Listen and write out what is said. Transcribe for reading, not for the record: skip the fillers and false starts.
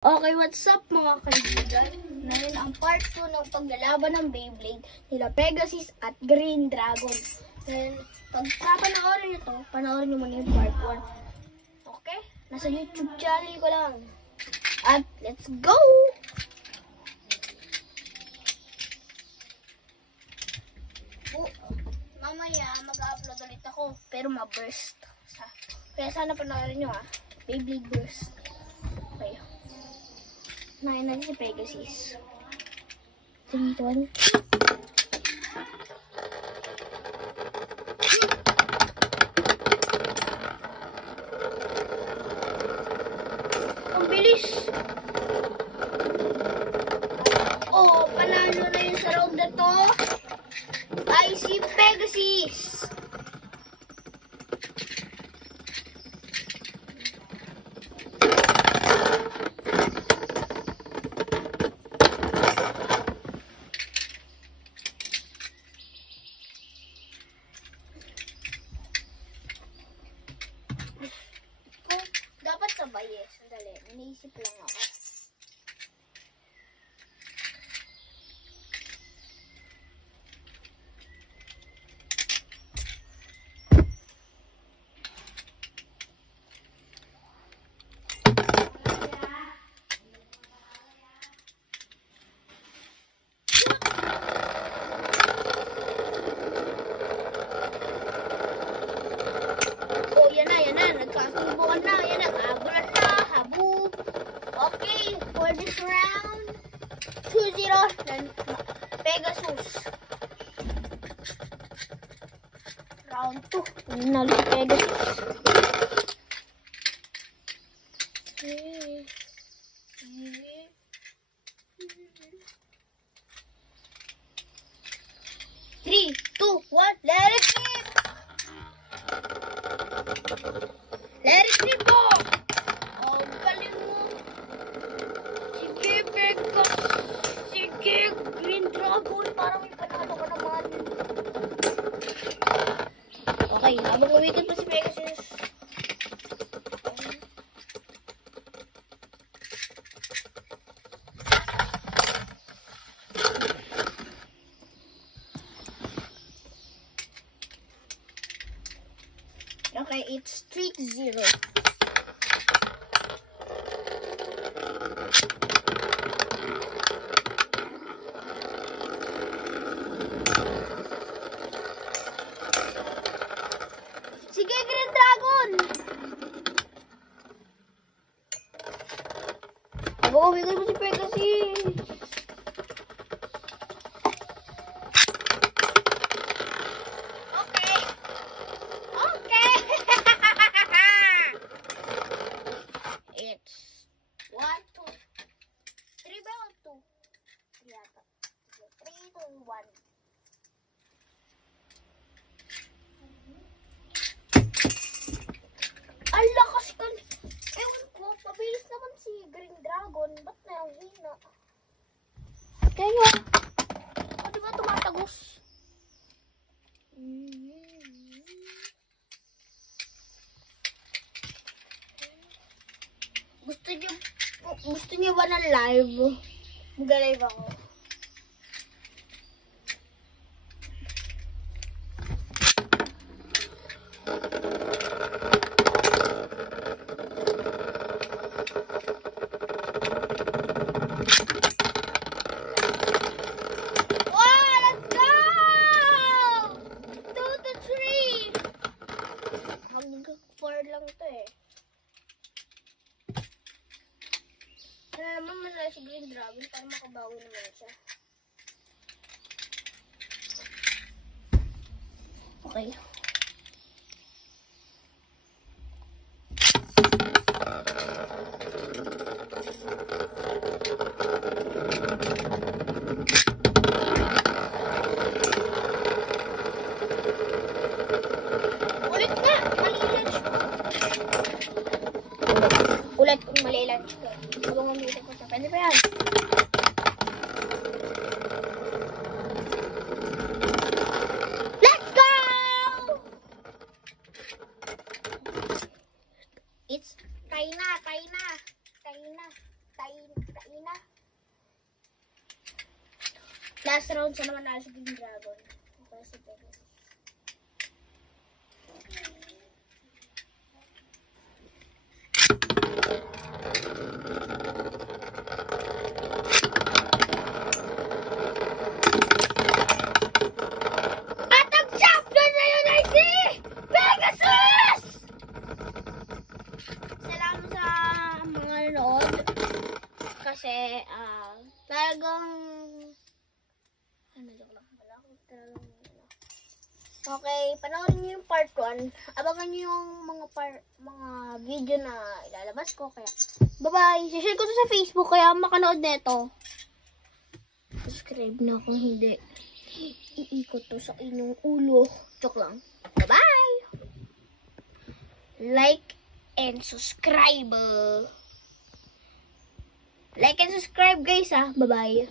Okay, what's up mga kaibigan? Ngayon ang part 2 ng paglalaban ng Beyblade nila Pegasus at Green Dragon. Then, pag papanoorin nyo to, panoorin nyo muna yung part 1. Okay? Nasa YouTube channel ko lang. At let's go! Mamaya mag-upload ulit ako, pero ma-burst. Kaya sana panoorin nyo Beyblade burst. Okay. Nain natin si Pegasus. 3, 2, 1. Ang bilis! Oh, panalo na yun sa round na to. Ay, si Pegasus! Dapat sabay Sandali. Iniisip lang ako. Nagkasubukan na. Yan na. Abulan na. Habu. Okay. For this round, 2-0. Pegasus. Round 2. Nanalo si Pegasus. Three, two, one. Let it rip. Let it rip po! Oh, galing mo. Sige, Pegasus. Sige, Green Dragon. Parang may panalo ka naman. Okay, habang umitin pa si Pegasus. Okay, it's 3-0. Sige, Green Dragon! Mag-uwigan mo si Pegasus. Ang lakas ka. Ewan ko, pabilis naman si Green Dragon. Ba't na ang hina? Kaya, di ba tumatagos? Gusto niyo ba ng live? Mag-live ako. Lang ito Kaya naman manala si Green Dragon para makabawi naman siya. Okay. Ulit kung mali-lunch ko. Habang umitin ko siya. Pwede ba yan? Let's go! It's Taina. Last round sa naman na si Green Dragon. Okay, si Pegasus. At ang champion na yun ay si Pegasus! Salamat sa mga nanood. Kasi, talagang okay, panoorin niyo yung part 1. Abangan niyo yung mga video na ilalabas ko. Kaya, bye-bye. Share ko to sa Facebook, kaya makanood neto. Subscribe na kung hindi. Iikot to sa inyong ulo. Joke lang. Bye-bye! Like and subscribe. Like and subscribe guys, Bye-bye.